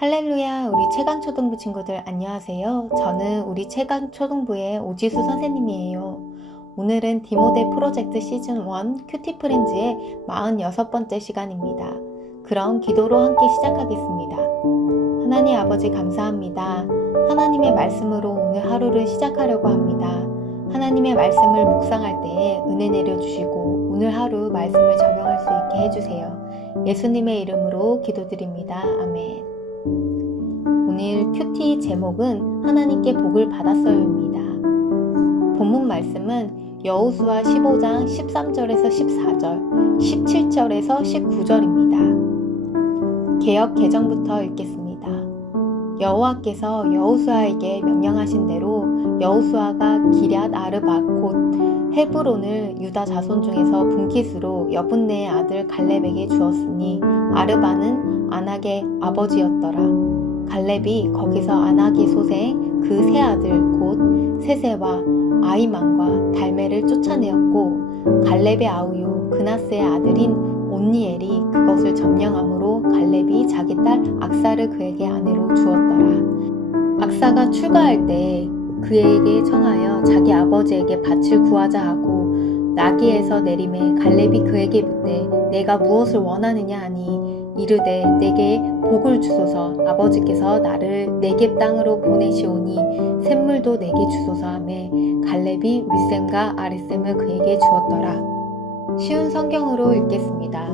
할렐루야, 우리 최강초등부 친구들 안녕하세요. 저는 우리 최강초등부의 오지수 선생님이에요. 오늘은 디모데 프로젝트 시즌 1 큐티 프렌즈의 46번째 시간입니다. 그럼 기도로 함께 시작하겠습니다. 하나님 아버지 감사합니다. 하나님의 말씀으로 오늘 하루를 시작하려고 합니다. 하나님의 말씀을 묵상할 때에 은혜 내려주시고 오늘 하루 말씀을 적용할 수 있게 해주세요. 예수님의 이름으로 기도드립니다. 아멘. 오늘 큐티 제목은 하나님께 복을 받았어요입니다. 본문 말씀은 여호수아 15장 13절에서 14절, 17절에서 19절입니다. 개역 개정부터 읽겠습니다. 여호와께서 여호수아에게 명령하신 대로 여호수아가 기럇 아르바 곧 헤브론을 유다 자손 중에서 분깃으로 여분네의 아들 갈렙에게 주었으니 아르바는 아낙의 아버지였더라. 갈렙이 거기서 아낙의 소생 그 세 아들 곧 세세와 아이만과 달메를 쫓아내었고 갈렙의 아우요 그나스의 아들인 온니엘이 그것을 점령함으로 갈렙이 자기 딸 악사를 그에게 아내로 주었더라. 악사가 출가할 때 그에게 청하여 자기 아버지에게 밭을 구하자 하고 나귀에서 내림에 갈렙이 그에게 묻되 내가 무엇을 원하느냐 하니 이르되 내게 복을 주소서 아버지께서 나를 네겝 땅으로 보내시오니 샘물도 내게 주소서 하매 갈렙이 윗샘과 아랫샘을 그에게 주었더라. 쉬운 성경으로 읽겠습니다.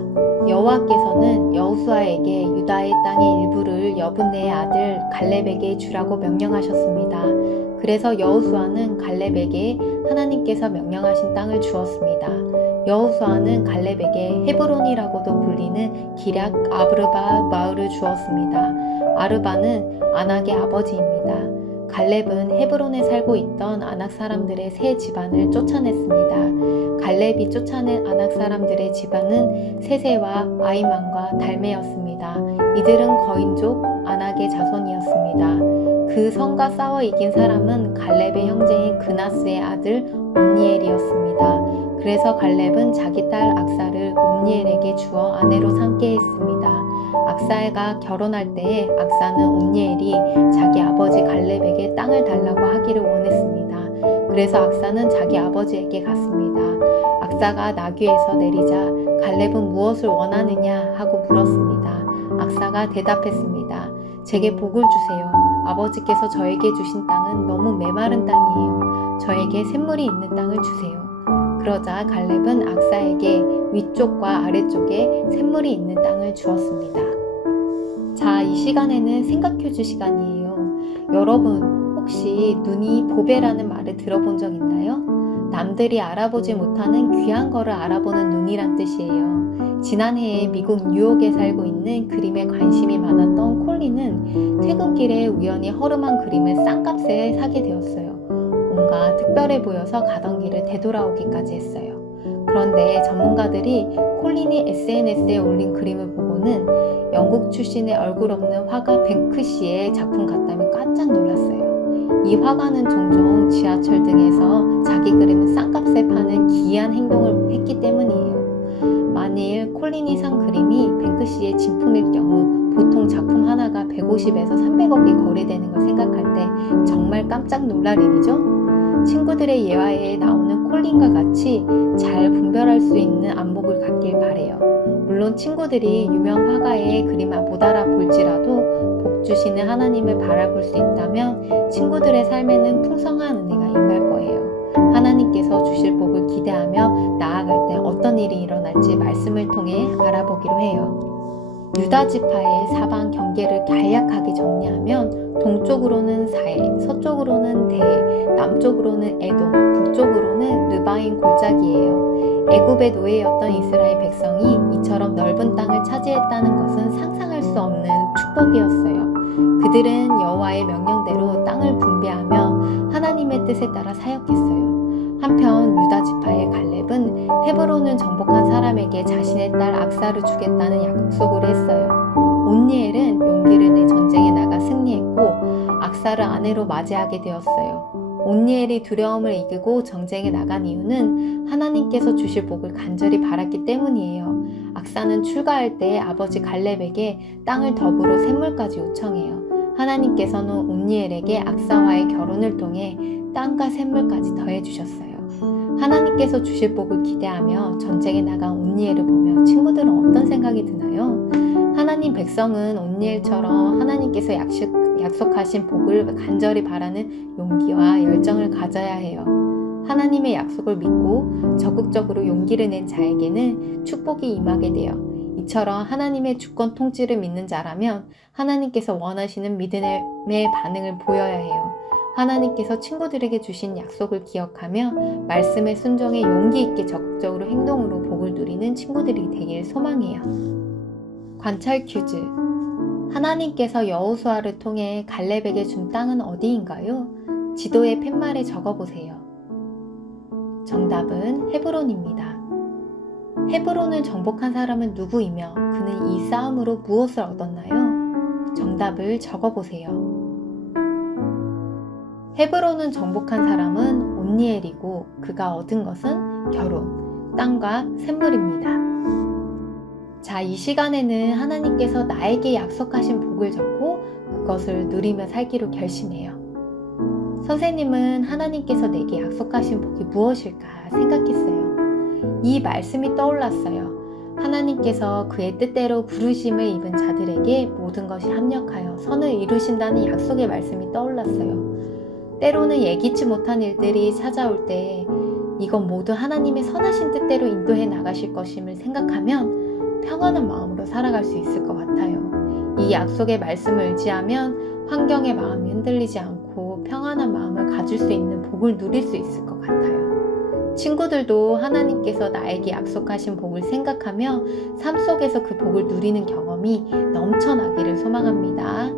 여호와께서는 여호수아에게 유다의 땅의 일부를 여분네의 아들 갈렙에게 주라고 명령하셨습니다. 그래서 여호수아는 갈렙에게 하나님께서 명령하신 땅을 주었습니다. 여호수아는 갈렙에게 헤브론이라고도 불리는 기럇 아르바 마을을 주었습니다. 아르바는 아낙의 아버지입니다. 갈렙은 헤브론에 살고 있던 아낙 사람들의 세 집안을 쫓아냈습니다. 갈렙이 쫓아낸 아낙 사람들의 집안은 세세와 아이만과 달메였습니다. 이들은 거인족 아낙의 자손이었습니다. 그 성과 싸워 이긴 사람은 갈렙의 형제인 그나스의 아들 온니엘이었습니다. 그래서 갈렙은 자기 딸 악사를 온니엘에게 주어 아내로 삼게 했습니다. 악사가 결혼할 때에 악사는 온니엘이 자기 아버지 갈렙에게 땅을 달라고 하기를 원했습니다. 그래서 악사는 자기 아버지에게 갔습니다. 악사가 나귀에서 내리자 갈렙은 무엇을 원하느냐 하고 물었습니다. 악사가 대답했습니다. 제게 복을 주세요. 아버지께서 저에게 주신 땅은 너무 메마른 땅이에요. 저에게 샘물이 있는 땅을 주세요. 그러자 갈렙은 악사에게 위쪽과 아래쪽에 샘물이 있는 땅을 주었습니다. 자, 이 시간에는 생각해줄 시간이에요. 여러분, 혹시 눈이 보배라는 말을 들어본 적 있나요? 남들이 알아보지 못하는 귀한 거를 알아보는 눈이란 뜻이에요. 지난해에 미국 뉴욕에 살고 있는 그림에 관심이 많았던 콜린은 퇴근길에 우연히 허름한 그림을 싼값에 사게 되었어요. 뭔가 특별해 보여서 가던 길을 되돌아오기까지 했어요. 그런데 전문가들이 콜린이 SNS에 올린 그림을 보고는 영국 출신의 얼굴 없는 화가 뱅크시의 작품 같다며 깜짝 놀랐어요. 이 화가는 종종 지하철 등에서 자기 그림을 싼값에 파는 기이한 행동을 했기 때문이에요. 만일 콜린이 산 그림이 뱅크시의 진품일 경우 보통 작품 하나가 150에서 300억이 거래되는 걸 생각할 때 정말 깜짝 놀랄 일이죠? 친구들의 예화에 나오는 콜린과 같이 잘 분별할 수 있는 안목을 갖길 바래요. 물론 친구들이 유명 화가의 그림을 못 알아볼지라도 복 주시는 하나님을 바라볼 수 있다면 친구들의 삶에는 풍성한 은혜가 임할 거예요. 하나님께서 주실 복을 기대하며 나아갈 때 어떤 일이 일어날지 말씀을 통해 알아보기로 해요. 유다 지파의 사방 경계를 간략하게 정리하면 동쪽으로는 사해, 서쪽으로는 대, 남쪽으로는 에돔, 북쪽으로는 르바인 골짜기예요. 애굽의 노예였던 이스라엘 백성이 이처럼 넓은 땅을 차지했다는 것은 상상할 수 없는 축복이었어요. 그들은 여호와의 명령대로 땅을 분배하며 하나님의 뜻에 따라 사역했어요. 한편 유다 지파의 갈렙은 헤브론을 정복한 사람에게 자신의 딸 악사를 주겠다는 약속을 했어요. 온니엘은 용기를 내 전쟁에 나가 승리했고 악사를 아내로 맞이하게 되었어요. 온니엘이 두려움을 이기고 전쟁에 나간 이유는 하나님께서 주실 복을 간절히 바랐기 때문이에요. 악사는 출가할 때 아버지 갈렙에게 땅을 더불어 샘물까지 요청해요. 하나님께서는 온니엘에게 악사와의 결혼을 통해 땅과 샘물까지 더해주셨어요. 하나님께서 주실 복을 기대하며 전쟁에 나간 온니엘을 보며 친구들은 어떤 생각이 드나요? 하나님 백성은 온니엘처럼 하나님께서 약속하신 복을 간절히 바라는 용기와 열정을 가져야 해요. 하나님의 약속을 믿고 적극적으로 용기를 낸 자에게는 축복이 임하게 돼요. 이처럼 하나님의 주권 통치를 믿는 자라면 하나님께서 원하시는 믿음의 반응을 보여야 해요. 하나님께서 친구들에게 주신 약속을 기억하며 말씀에 순종해 용기 있게 적극적으로 행동으로 복을 누리는 친구들이 되길 소망해요. 관찰 퀴즈. 하나님께서 여호수아를 통해 갈렙에게 준 땅은 어디인가요? 지도에 팻말에 적어보세요. 정답은 헤브론입니다. 헤브론을 정복한 사람은 누구이며 그는 이 싸움으로 무엇을 얻었나요? 정답을 적어보세요. 헤브론은 정복한 사람은 온니엘이고 그가 얻은 것은 결혼, 땅과 샘물입니다. 자, 이 시간에는 하나님께서 나에게 약속하신 복을 적고 그것을 누리며 살기로 결심해요. 선생님은 하나님께서 내게 약속하신 복이 무엇일까 생각했어요. 이 말씀이 떠올랐어요. 하나님께서 그의 뜻대로 부르심을 입은 자들에게 모든 것이 합력하여 선을 이루신다는 약속의 말씀이 떠올랐어요. 때로는 예기치 못한 일들이 찾아올 때 이건 모두 하나님의 선하신 뜻대로 인도해 나가실 것임을 생각하면 평안한 마음으로 살아갈 수 있을 것 같아요. 이 약속의 말씀을 의지하면 환경의 마음이 흔들리지 않고 평안한 마음을 가질 수 있는 복을 누릴 수 있을 것 같아요. 친구들도 하나님께서 나에게 약속하신 복을 생각하며 삶 속에서 그 복을 누리는 경험이 넘쳐나기를 소망합니다.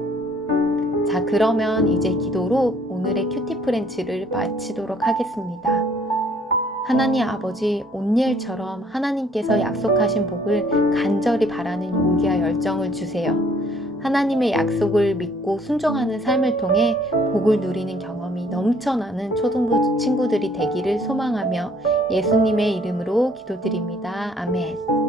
자, 그러면 이제 기도로 오늘의 큐티 프렌치를 마치도록 하겠습니다. 하나님 아버지, 온니엘처럼 하나님께서 약속하신 복을 간절히 바라는 용기와 열정을 주세요. 하나님의 약속을 믿고 순종하는 삶을 통해 복을 누리는 경험이 넘쳐나는 초등부 친구들이 되기를 소망하며 예수님의 이름으로 기도드립니다. 아멘.